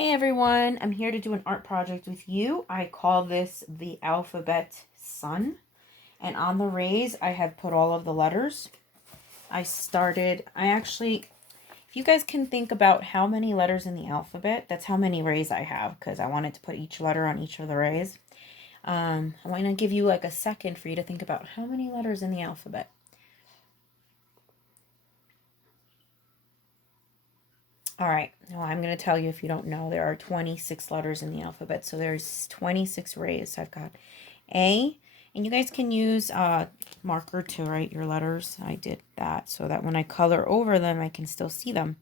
Hey everyone, I'm here to do an art project with you. I call this the alphabet sun. And on the rays, I have put all of the letters. If you guys can think about how many letters in the alphabet, that's how many rays I have because I wanted to put each letter on each of the rays. I want to give you like a second for you to think about how many letters in the alphabet. All right, now I'm going to tell you if you don't know, there are 26 letters in the alphabet. So there's 26 rays. So I've got A, and you guys can use a marker to write your letters. I did that so that when I color over them, I can still see them.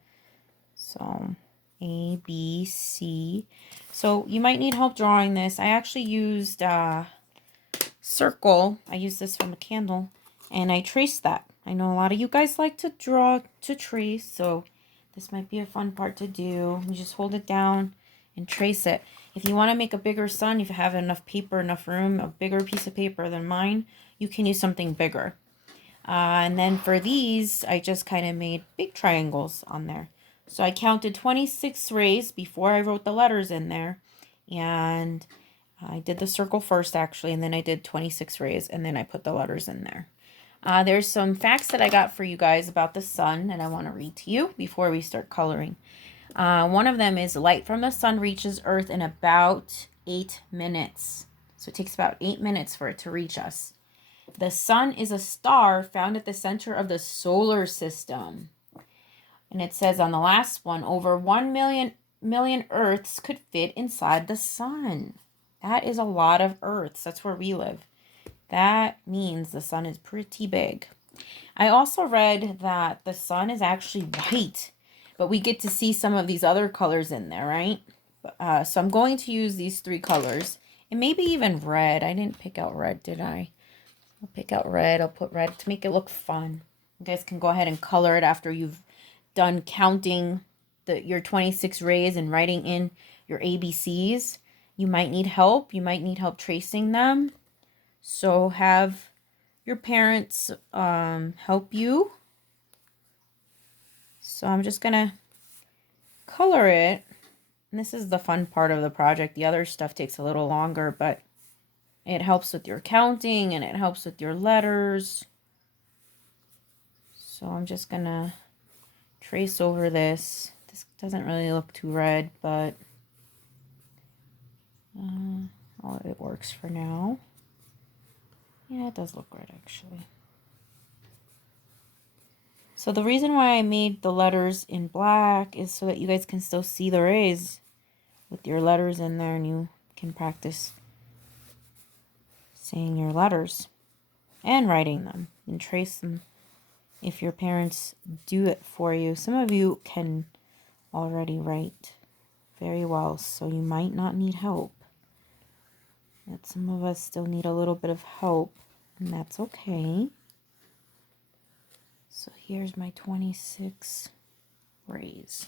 So A, B, C. So you might need help drawing this. I actually used circle. I used this from a candle, and I traced that. I know a lot of you guys like to draw to trace, so this might be a fun part to do. You just hold it down and trace it. If you want to make a bigger sun, if you have enough paper, enough room, a bigger piece of paper than mine, you can use something bigger. And then for these, I just kind of made big triangles on there. So I counted 26 rays before I wrote the letters in there. And I did the circle first, actually, and then I did 26 rays, and then I put the letters in there. There's some facts that I got for you guys about the sun, and I want to read to you before we start coloring. One of them is light from the sun reaches Earth in about 8 minutes. So it takes about 8 minutes for it to reach us. The sun is a star found at the center of the solar system. And it says on the last one, over 1 million Earths could fit inside the sun. That is a lot of Earths. That's where we live. That means the sun is pretty big. I also read that the sun is actually white, but we get to see some of these other colors in there, right? So I'm going to use these 3 colors, and maybe even red. I didn't pick out red, did I? I'll pick out red. I'll put red to make it look fun. You guys can go ahead and color it after you've done counting your 26 rays and writing in your ABCs. You might need help. You might need help tracing them. So have your parents help you. So I'm just going to color it. And this is the fun part of the project. The other stuff takes a little longer, but it helps with your counting and it helps with your letters. So I'm just going to trace over this. This doesn't really look too red, but it works for now. Yeah, it does look red actually. So the reason why I made the letters in black is so that you guys can still see the rays with your letters in there, and you can practice saying your letters and writing them and trace them if your parents do it for you. Some of you can already write very well, so you might not need help. But some of us still need a little bit of help, and that's okay. So here's my 26 rays.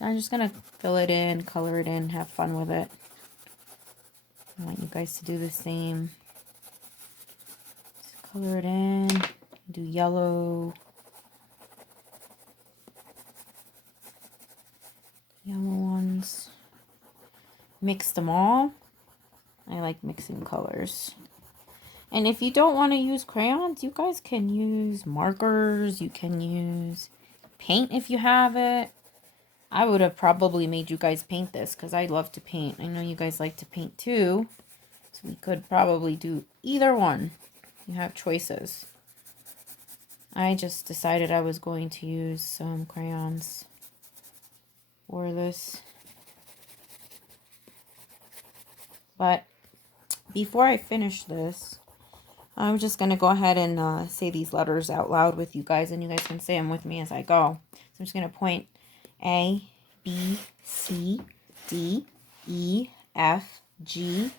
I'm just going to fill it in, color it in, have fun with it. I want you guys to do the same. Just color it in, do yellow. Yellow ones. Mix them all. I like mixing colors. And if you don't want to use crayons, you guys can use markers. You can use paint if you have it. I would have probably made you guys paint this because I love to paint. I know you guys like to paint too. So we could probably do either one. You have choices. I just decided I was going to use some crayons for this. But before I finish this, I'm just going to go ahead and say these letters out loud with you guys, and you guys can say them with me as I go. So I'm just going to point A, B, C, D, E, F, G,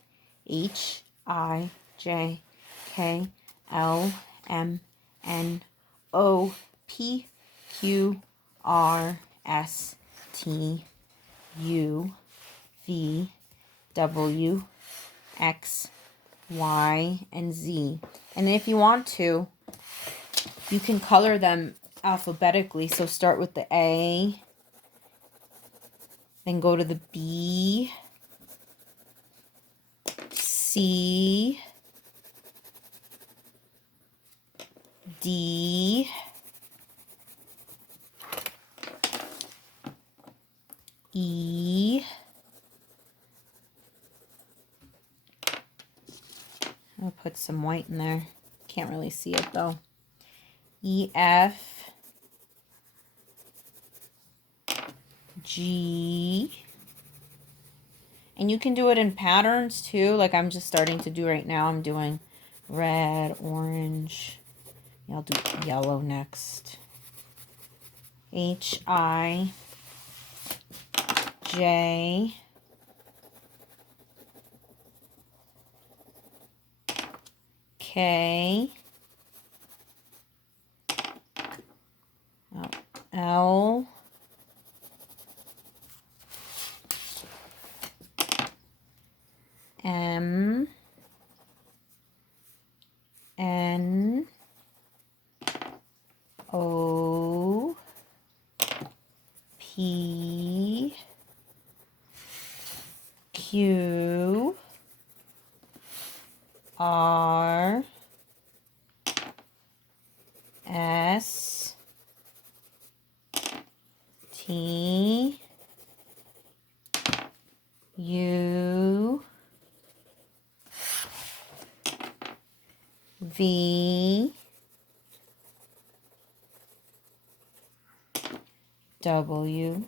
H, I, J, K, L, M, N, O, P, Q, R, S, T, U, V, W, X, Y, and Z. And if you want to, you can color them alphabetically. So start with the A, Then go to the B, C, D, E, I'll put some white in there. Can't really see it though. E, F, G. And you can do it in patterns too, like I'm just starting to do right now. I'm doing red, orange. I'll do yellow next. H, I, J, K, L, M, N, O, P, Q, R, S, T, U, V, W,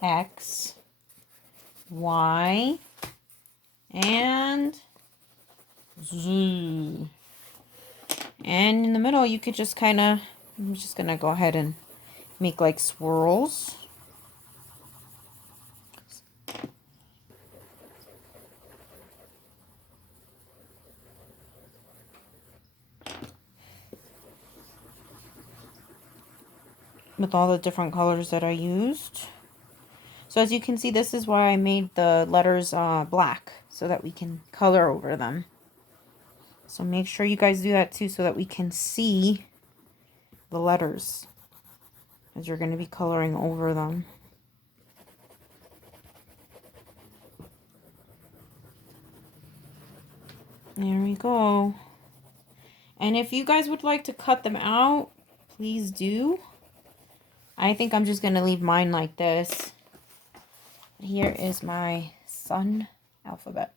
X, Y, and Z. And in the middle, you could just kind of, I'm just going to go ahead and make like swirls. With all the different colors that I used. So as you can see, this is why I made the letters black, so that we can color over them. So make sure you guys do that too, so that we can see the letters as you're going to be coloring over them. There we go. And if you guys would like to cut them out, please do. I think I'm just going to leave mine like this. Here is my sun alphabet.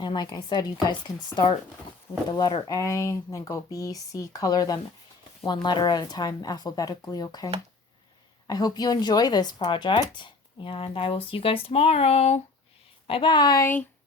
And like I said, you guys can start with the letter A, then go B, C, color them one letter at a time alphabetically, okay? I hope you enjoy this project, and I will see you guys tomorrow. Bye-bye.